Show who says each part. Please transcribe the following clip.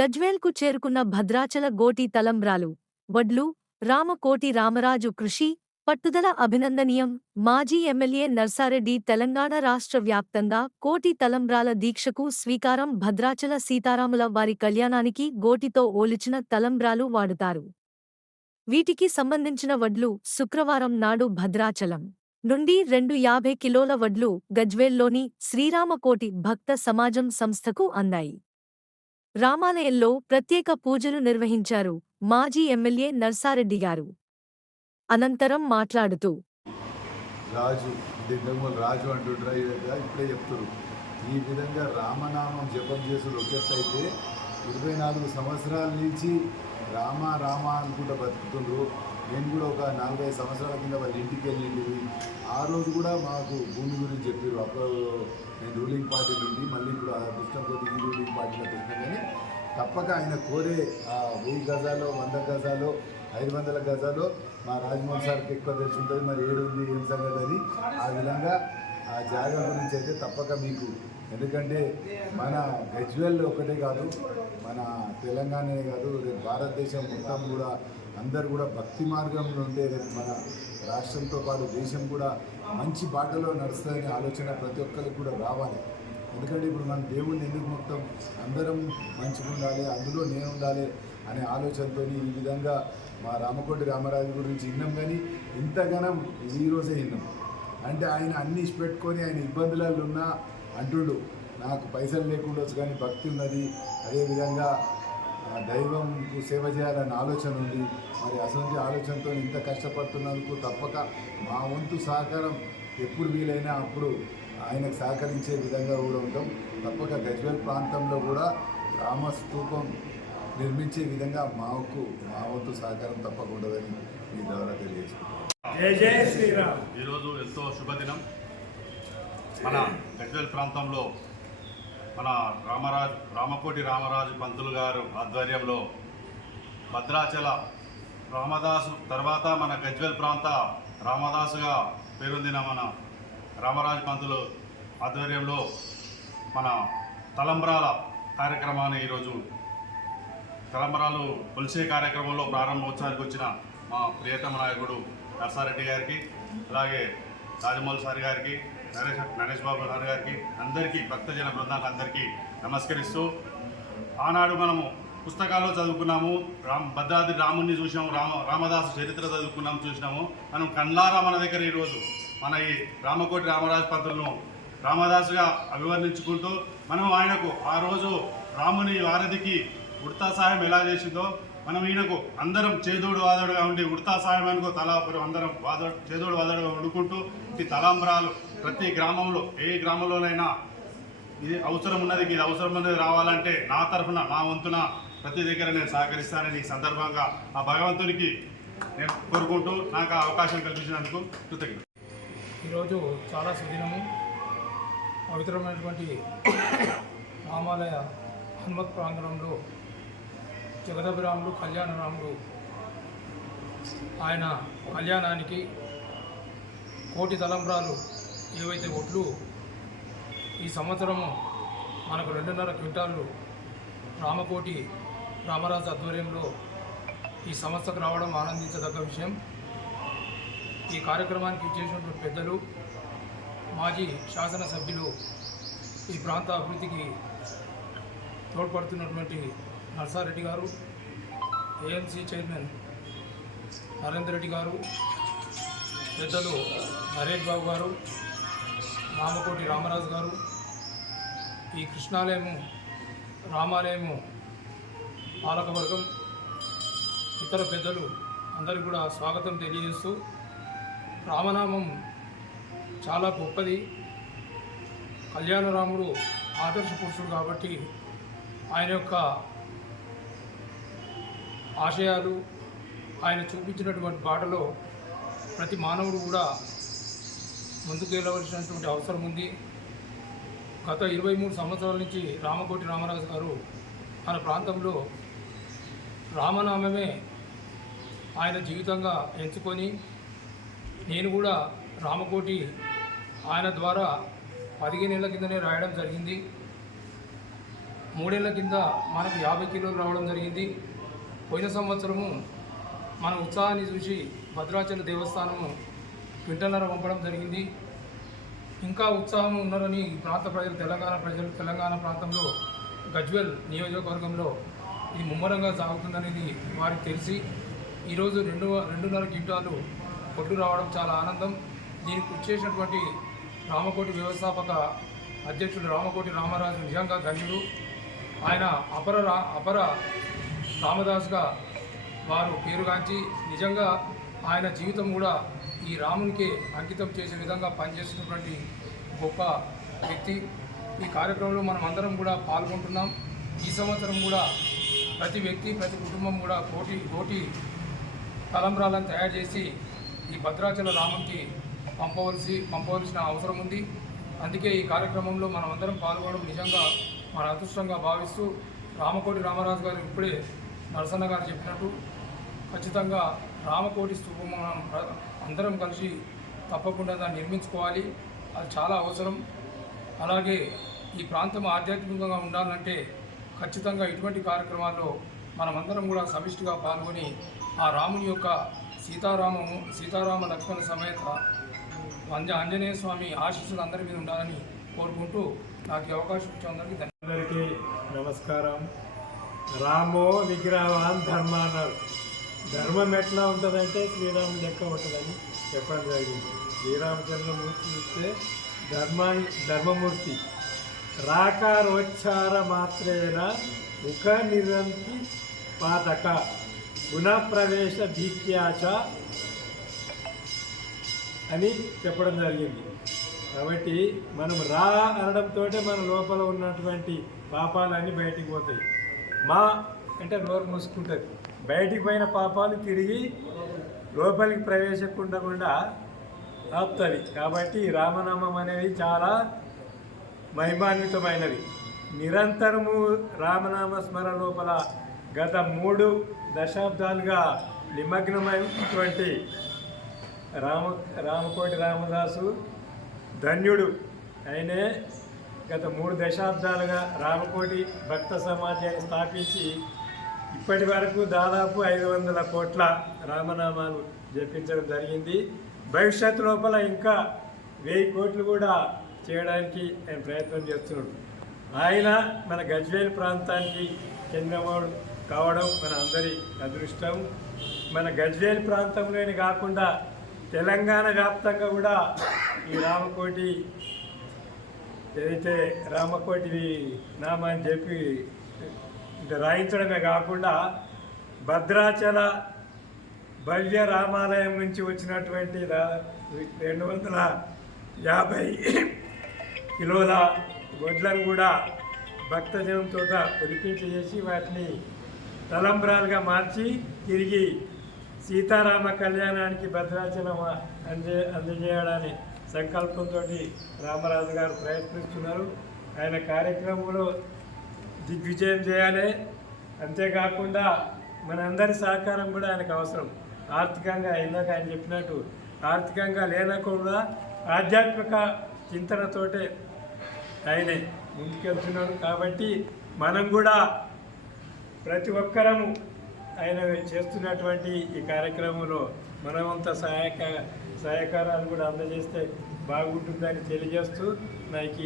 Speaker 1: గజ్వేల్కు చేరుకున్న భద్రాచల గోటి తలంబ్రాలు వడ్లు రామకోటి రామరాజు కృషి పట్టుదల అభినందనీయం మాజీ ఎమ్మెల్యే నర్సారెడ్డి తెలంగాణ రాష్ట్ర వ్యాప్తంగా కోటి తలంబ్రాల దీక్షకు స్వీకారం భద్రాచల సీతారాముల వారి కళ్యాణానికి గోటితో ఓలిచిన తలంబ్రాలు వాడుతారు. వీటికి సంబంధించిన వడ్లు శుక్రవారం నాడు భద్రాచలం నుండి రెండు యాభై కిలోల వడ్లు గజ్వేల్లోని శ్రీరామకోటి భక్త సమాజం సంస్థకు అందాయి. రామాలయంలో ప్రత్యేక పూజలు నిర్వహించారు మాజీ ఎమ్మెల్యే నర్సారెడ్డి గారు. అనంతరం మాట్లాడుతూ
Speaker 2: రాజు రాజు అంటుండ్రా ఈ విధంగా ఇప్పుడే చెప్తున్నారు ఈ విధంగా రామనామం జపం చేసుడు ఒక ఇరవై నాలుగు సంవత్సరాల నుంచి రామ రామ అనుకుంటూ బతుకుతుండ్రు. నేను కూడా ఒక నాలుగైదు సంవత్సరాల కింద వాళ్ళ ఇంటికి వెళ్ళింది ఆ రోజు కూడా మాకు భూమి గురించి చెప్పారు అప్పుడు నేను రూలింగ్ పార్టీ నుండి మళ్ళీ ఇప్పుడు ఆ దృష్టం కొద్ది ఈ రూలింగ్ పార్టీలో పెట్టినా కానీ తప్పక ఆయన కోరే ఆ వెయ్యి గజాలు వంద గజాలు ఐదు వందల గజాలు మా రాజమోహన్ సార్కి ఎక్కువ తెలిసి ఉంటుంది. మరి ఏడు ఉంది ఏం సంగతి అది? ఆ విధంగా ఆ జాగా గురించి అయితే తప్పక మీకు ఎందుకంటే మన గజ్వెల్ ఒకటే కాదు మన తెలంగాణనే కాదు రేపు భారతదేశం మొత్తం కూడా అందరు కూడా భక్తి మార్గంలో ఉండే మన రాష్ట్రంతో పాటు దేశం కూడా మంచి బాటలో నడుస్తుందనే ఆలోచన ప్రతి ఒక్కరికి కూడా రావాలి. ఎందుకంటే ఇప్పుడు మన దేవుణ్ణి ఎందుకు మొత్తం అందరం మంచిగా ఉండాలి అందులో నేను ఉండాలి అనే ఆలోచనతో ఈ విధంగా మా రామకోటి రామరాజు గురించి విన్నాం కానీ ఇంతగానం ఈరోజే విన్నాం. అంటే ఆయన అన్ని పెట్టుకొని ఆయన ఇబ్బందులలో ఉన్నా అంటుడు నాకు పైసలు లేకుండా కానీ భక్తి ఉన్నది అదేవిధంగా దైవంకు సేవ చేయాలనే ఆలోచన ఉంది. మరి అసలు ఆలోచనతో ఇంత కష్టపడుతున్నందుకు తప్పక మా వంతు సహకారం ఎప్పుడు వీలైనా అప్పుడు ఆయనకు సహకరించే విధంగా కూడా ఉంటాం. తప్పక గజ్వేల్ ప్రాంతంలో కూడా రామస్తూపం నిర్మించే విధంగా మాకు మా వంతు సహకారం తప్పకుండా ఉంటుందని మీ ద్వారా తెలియజేసుకుంటాం
Speaker 3: జై జై శ్రీరామ్.
Speaker 4: ఈరోజు ఎంతో శుభదినం. మన గజ్వేల్ ప్రాంతంలో మన రామరాజు రామకోటి రామరాజు పంతులు గారు ఆధ్వర్యంలో భద్రాచల రామదాసు తర్వాత మన గజ్వెల్ ప్రాంత రామదాసుగా పేరొందిన మన రామరాజు పంతులు ఆధ్వర్యంలో మన తలంబ్రాల కార్యక్రమాన్ని ఈరోజు తలంబరాలు కొలిసే కార్యక్రమంలో ప్రారంభోత్సవానికి వచ్చిన మా ప్రియతమ నాయకుడు నర్సారెడ్డి గారికి అలాగే రాజమౌళి సార్ గారికి నరేష్ నరేష్ బాబు సార్ గారికి అందరికీ భక్తజన బృందానికి అందరికీ నమస్కరిస్తూ ఆనాడు మనము పుస్తకాల్లో చదువుకున్నాము రామ్ భద్రాద్రి రాముని చూసాము రామ రామదాసు చరిత్ర చదువుకున్నాము చూసినాము. మనం కళ్ళారా మన దగ్గర ఈరోజు మన ఈ రామకోటి రామరాజు పంతులను రామదాసుగా అభివర్ణించుకుంటూ మనం ఆయనకు ఆ రోజు రాముని వారధికి ఉడతా సాయం ఎలా చేసిందో మనం ఈయనకు అందరం చేదోడు వాదోడుగా ఉండి ఉడతా సాయం అనుకో తలా అందరం వాదోడు చేదోడు వాదోడుగా వండుకుంటూ ఈ తలాంబరాలు ప్రతి గ్రామంలో ఏ గ్రామంలోనైనా ఇది అవసరం ఉన్నది ఇది అవసరం ఉన్నది రావాలంటే నా తరఫున నా వంతున ప్రతి దగ్గర నేను సహకరిస్తానని ఈ సందర్భంగా ఆ భగవంతునికి నేను కోరుకుంటూ నాకు ఆ అవకాశం కల్పించినందుకు కృతజ్ఞత.
Speaker 3: ఈరోజు చాలా సుదినము. పవిత్రమైనటువంటి రామాలయ హనుమత్ ప్రాంగణంలో జగదభిరాముడు కళ్యాణరాముడు ఆయన కళ్యాణానికి కోటి తలంబ్రాలు ఏవైతే ఒడ్లు ఈ సంవత్సరము మనకు రెండున్నర క్వింటాళ్ళు రామకోటి రామరాజు ఆధ్వర్యంలో ఈ సంస్థకు రావడం ఆనందించదగ్గ విషయం. ఈ కార్యక్రమానికి ఇచ్చేసినటువంటి పెద్దలు మాజీ శాసనసభ్యులు ఈ ప్రాంత అభివృద్ధికి తోడ్పడుతున్నటువంటి నర్సారెడ్డి గారు ఏఎంసీ చైర్మన్ నరేందర్ రెడ్డి గారు పెద్దలు నరేష్ బాబు గారు రామకోటి రామరాజు గారు ఈ కృష్ణాలయము రామాలయము పాలకవర్గం ఇతర పెద్దలు అందరికీ కూడా స్వాగతం తెలియజేస్తూ రామనామం చాలా గొప్పది. కళ్యాణరాముడు ఆదర్శ పురుషుడు కాబట్టి ఆయన యొక్క ఆశయాలు ఆయన చూపించినటువంటి బాటలో ప్రతి మానవుడు కూడా ముందుకు వెళ్ళవలసినటువంటి అవసరం ఉంది. గత ఇరవై మూడు సంవత్సరాల నుంచి రామకోటి రామరాజు గారు మన ప్రాంతంలో రామనామమే ఆయన జీవితంగా ఎంచుకొని నేను కూడా రామకోటి ఆయన ద్వారా పదిహేను ఏళ్ళ కిందనే రాయడం జరిగింది. మూడేళ్ళ కింద మనకు యాభై కిలోలు రావడం జరిగింది. పోయిన సంవత్సరము మన ఉత్సాహాన్ని చూసి భద్రాచల దేవస్థానము క్వింటన్నర పంపడం జరిగింది. ఇంకా ఉత్సాహం ఉన్నారని ఈ ప్రాంత ప్రజలు తెలంగాణ ప్రజలు తెలంగాణ ప్రాంతంలో గజ్వెల్ నియోజకవర్గంలో ఇది ముమ్మరంగా సాగుతుందనేది వారికి తెలిసి ఈరోజు రెండు రెండున్నర క్వింటాలు కొట్టు రావడం చాలా ఆనందం. దీనికి కృషి చేసినటువంటి రామకోటి వ్యవస్థాపక అధ్యక్షుడు రామకోటి రామరాజు నిజంగా ధన్యుడు. ఆయన అపర రా అపర రామదాస్గా వారు పేరుగాంచి నిజంగా ఆయన జీవితం కూడా ఈ రామునికే అంకితం చేసే విధంగా పనిచేస్తున్నటువంటి గొప్ప వ్యక్తి. ఈ కార్యక్రమంలో మనం అందరం కూడా పాల్గొంటున్నాం. ఈ సంవత్సరం కూడా ప్రతి వ్యక్తి ప్రతి కుటుంబం కూడా కోటి కోటి తలంబ్రాలను తయారు చేసి ఈ భద్రాచల రామంకి పంపవలసి పంపవలసిన అవసరం ఉంది. అందుకే ఈ కార్యక్రమంలో మనం అందరం పాల్గొనడం నిజంగా మన అదృష్టంగా భావిస్తూ రామకోటి రామరాజు గారు ఇప్పుడే నరసన్న గారు చెప్పినట్టు ఖచ్చితంగా రామకోటి స్థూపం మనం అందరం కలిసి తప్పకుండా దాన్ని నిర్మించుకోవాలి. అది చాలా అవసరం. అలాగే ఈ ప్రాంతం ఆధ్యాత్మికంగా ఉండాలంటే ఖచ్చితంగా ఇటువంటి కార్యక్రమాల్లో మనమందరం కూడా సమిష్టిగా పాల్గొని ఆ రాముని యొక్క సీతారామము సీతారామ లక్ష్మణ సమేత ఆంజనేయ స్వామి ఆశీస్సులు అందరి మీద ఉండాలని కోరుకుంటూ నాకు ఈ అవకాశం ఇచ్చేందరికి ధన్యవాదాలు.
Speaker 5: అందరికీ నమస్కారం. రామో విగ్రహాన్ ధర్మ ధర్మం ఎట్లా ఉంటుందంటే శ్రీరాముడు లెక్క ఉంటుందని చెప్పడం జరిగింది. శ్రీరామచంద్రమూర్తి చూస్తే ధర్మాన్ని ధర్మమూర్తి. రాకారోచ్చార మాత్రేన ముఖ నిరంతి పాతక గుణప్రవేశ భీత్యాచ అని చెప్పడం జరిగింది. కాబట్టి మనం రా అనడంతో మన లోపల ఉన్నటువంటి పాపాలన్నీ బయటికి పోతాయి. మా అంటే నోరు మూసుకుంటుంది. బయటికి పోయిన పాపాలు తిరిగి లోపలికి ప్రవేశకుండా ఆపుతుంది. కాబట్టి రామనామం అనేది చాలా మహిమాన్వితమైనది. నిరంతరము రామనామ స్మరణ లోపల గత మూడు దశాబ్దాలుగా నిమగ్నమైనటువంటి రామ రామకోటి రామదాసు ధన్యుడు. ఆయనే గత మూడు దశాబ్దాలుగా రామకోటి భక్త సమాజాన్ని స్థాపించి ఇప్పటి వరకు దాదాపు ఐదు వందల కోట్ల రామనామాలు జపించడం జరిగింది. భవిష్యత్తు లోపల ఇంకా వెయ్యి కోట్లు కూడా చేయడానికి ఆయన ప్రయత్నం చేస్తున్నాడు ఆయన మన గజ్వేల్ ప్రాంతానికి చెందినవాడు కావడం మన అందరి అదృష్టం. మన గజ్వేల్ ప్రాంతంలోనే కాకుండా తెలంగాణ వ్యాప్తంగా కూడా ఈ రామకోటి ఏదైతే రామకోటి నామా అని చెప్పి రాయించడమే కాకుండా భద్రాచల భవ్య రామాలయం నుంచి వచ్చినటువంటి రెండు వందల యాభై కిలోల వడ్లను కూడా భక్తజనంతో పొలిపించి చేసి వాటిని తలంబ్రాలుగా మార్చి తిరిగి సీతారామ కళ్యాణానికి భద్రాచలం అందే అందజేయడాన్ని సంకల్పంతో రామరాజు గారు ప్రయత్నిస్తున్నారు. ఆయన కార్యక్రమంలో దిగ్విజయం చేయాలి. అంతేకాకుండా మనందరి సహకారం కూడా ఆయనకు అవసరం. ఆర్థికంగా ఇందాక ఆయన చెప్పినట్టు ఆర్థికంగా లేనకుండా ఆధ్యాత్మిక చింతనతోటే ఆయనే ముందుకెళ్తున్నాడు. కాబట్టి మనం కూడా ప్రతి ఒక్కరము ఆయన చేస్తున్నటువంటి ఈ కార్యక్రమంలో మనమంత సహాయక సహకారాలు కూడా అందజేస్తే బాగుంటుందని తెలియజేస్తూ నాకు